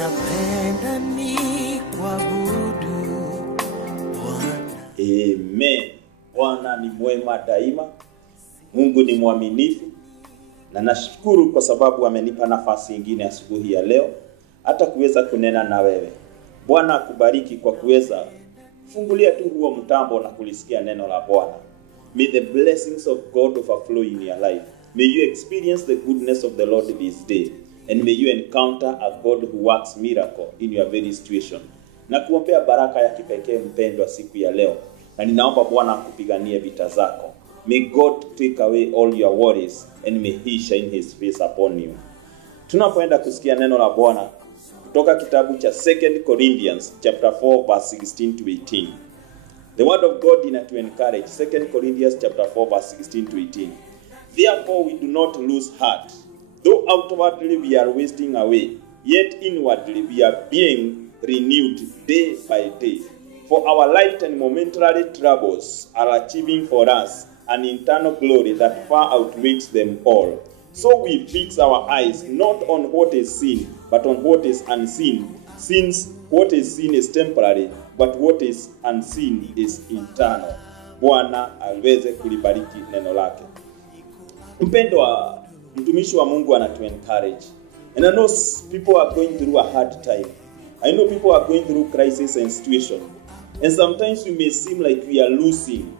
ninapenda ni kuabudu Bwana. Amen. Bwana ni mwema daima. Mungu ni mwaminifu. Na nashukuru kwa sababu amenipa nafasi nyingine asubuhi ya leo hata kuweza kunena na wewe. Bwana akubariki kwa kuweza fungulia tu huo mtambo na kulisikia neno la Bwana. May the blessings of God overflow in your life. May you experience the goodness of the Lord this day. And may you encounter a God who works miracle in your very situation. Na kuombea baraka ya kipekee mpendwa siku ya leo. Na ninaomba Bwana akupiganie vita zako. May God take away all your worries and may he shine his face upon you. Tunapoenda kusikia neno la Bwana kutoka kitabu cha 2 Corinthians chapter 4 verse 16 to 18. The word of God in to encourage. 2 Corinthians chapter 4 verse 16 to 18. Therefore we do not lose heart. Though outwardly we are wasting away, yet inwardly we are being renewed day by day. For our light and momentary troubles are achieving for us an internal glory that far outweighs them all. So we fix our eyes not on what is seen, but on what is unseen, since what is seen is temporary, but what is unseen is eternal. Bwana aweze kulibariki neno lake. Mpendwa, mtumishi wa Mungu anatu encourage. And I know people are going through a hard time. I know people are going through crisis and situation. And sometimes we may seem like we are losing.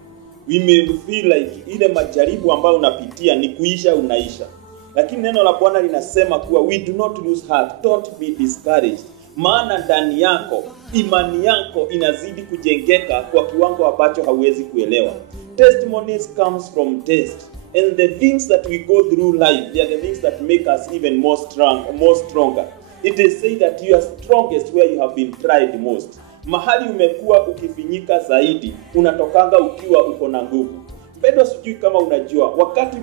We may feel like ile majaribu ambayo unapitia ni kuisha unaisha. Lakini neno la Bwana linasema kuwa we do not lose heart, don't be discouraged. Maana ndani yako, imani yako inazidi kujengeka kwa kiwango ambacho hauwezi kuelewa. Testimonies comes from test. And the things that we go through life, they are the things that make us even more stronger. It is said that you are strongest where you have been tried most. Mahali umekuwa ukifinyika zaidi, unatokanga ukiwa uko na nguvu. Mpendwa, sijui kama unajua, wakati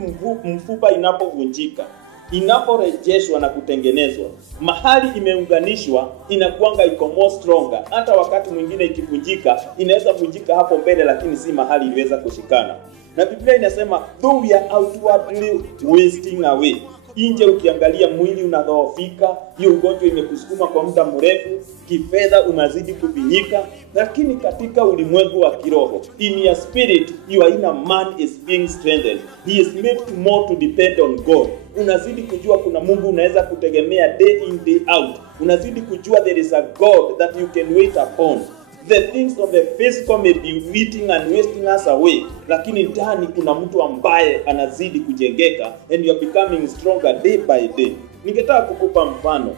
mfupa inapovunjika, inaporejeshwa na kutengenezwa, mahali imeunganishwa inakuanga iko more stronger. Hata wakati mwingine ikivunjika, inaweza vunjika hapo mbele lakini si mahali iliweza kushikana. Na Biblia inasema though we are outwardly wasting away, nje ukiangalia mwili unadhoofika, hiyo ugonjwa imekusukuma kwa muda mrefu, kifedha unazidi kubinyika, lakini katika ulimwengu wa kiroho, in your spirit, your inner man is being strengthened. He is made more to depend on God. Unazidi kujua kuna Mungu unaweza kutegemea day in day out. Unazidi kujua there is a God that you can wait upon. The things of the physical may be eating and wasting us away, lakini ndani kuna mtu ambaye anazidi kujengeka and you are becoming stronger day by day. Ningetaka kukupa mfano.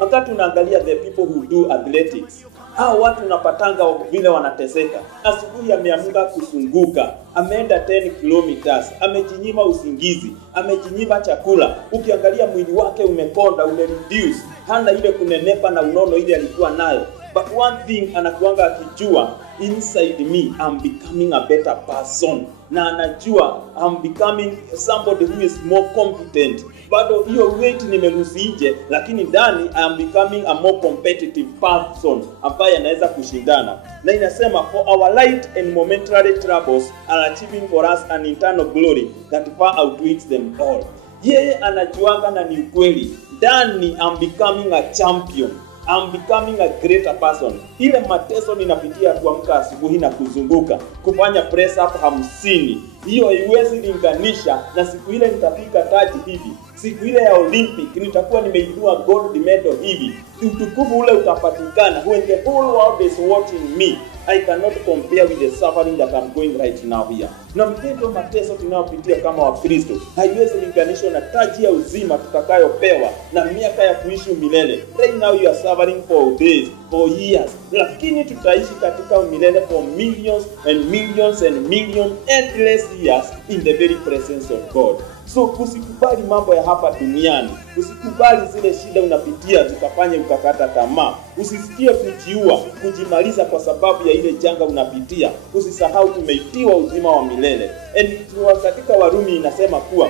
Wakati unaangalia the people who do athletics, hao watu unapatanga vile wanateseka. Asubuhi ameamka kusunguka, ameenda 10 kilometers, amejinyima usingizi, amejinyima chakula. Ukiangalia mwili wake umekonda, umereduce, hana ile kunenepa na unono ile alikuwa nayo. But one thing anakuanga akijua, inside me I'm becoming a better person. Na anajua I'm becoming somebody who is more competent. Bado hiyo weight nimelusi nje, lakini ndani I am becoming a more competitive person ambaye anaweza kushindana. Na inasema for our light and momentary troubles are achieving for us an eternal glory that far outweighs them all. Yeye anajuanga na ni kweli, ndani I'm becoming a champion. I'm becoming a greater person. Ile mateso ninapitia kuamka asubuhi na kuzunguka, kufanya press up 50. Hiyo haiwezi linganisha na siku ile nitafika taji hivi. Siku ile ya Olympic nitakuwa nimeinua gold medal hivi. Utukufu ule utapatikana when the whole world is watching me. I cannot compare with the suffering that I'm going right now here. Na mpendo, mateso tunayopitia kama Wakristo haiwezi linganishwa na taji ya uzima tutakayopewa na miaka ya kuishi milele. Right now you are suffering for days, for years, lakini tutaishi katika milele for millions and millions and millions endless years in the very presence of God. So usikubali mambo ya hapa duniani. Usikubali zile shida unapitia zikafanye ukakata tamaa. Usisikie kujiua, kujimaliza kwa sababu ya ile janga unapitia. Usisahau tumeitiwa uzima wa milele. And katika Warumi inasema kuwa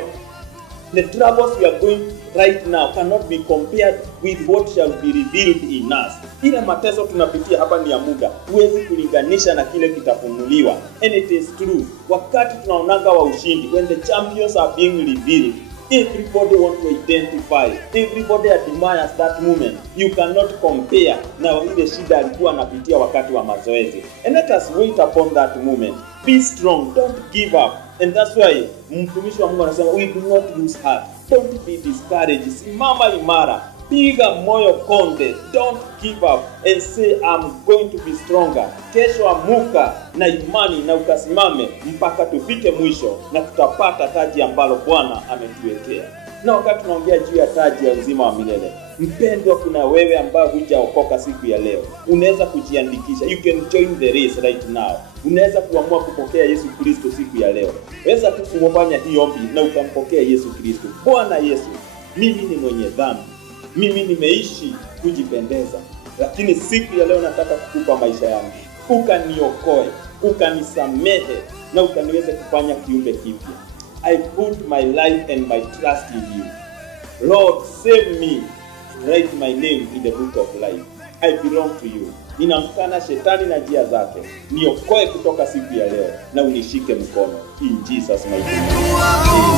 the troubles we are going right now cannot be compared with what shall be revealed in us. Ile mateso tunapitia hapa ni ya muda, huwezi kulinganisha na kile kitafunuliwa. And it is true, wakati tunaonanga wa ushindi, when the champions are being revealed, Everybody want to identify. Everybody admires that moment. You cannot compare na ile shida alikuwa anapitia wakati wa mazoezi. And let us wait upon that moment. Be strong. Don't give up. And that's why mtumishi wa Mungu anasema we do not lose heart. Don't be discouraged. Simama imara. Piga moyo konde. Don't give up and say I'm going to be stronger. Kesho amuka na imani na ukasimame mpaka tufike mwisho na tutapata taji ambalo Bwana ametuwekea. Na wakati tunaongea juu ya taji ya uzima wa milele, mpendwa, kuna wewe ambaye hujaokoka siku ya leo, unaweza kujiandikisha. You can join the race right now. Unaweza kuamua kupokea Yesu Kristo siku ya leo. Weza tu kufanya hii ombi na ukampokea Yesu Kristo. Bwana Yesu, mimi ni mwenye dhambi. Mimi nimeishi kujipendeza, lakini siku ya leo nataka kukupa maisha yangu. Ukaniokoe, ukanisamehe na ukaniweze kufanya kiumbe kipya. I put my life and my trust in you. Lord, save me. Write my name in the book of life. I belong to you. Ninamkana shetani na njia zake. Niokoe kutoka siku ya leo na unishike mkono. In Jesus' mighty name.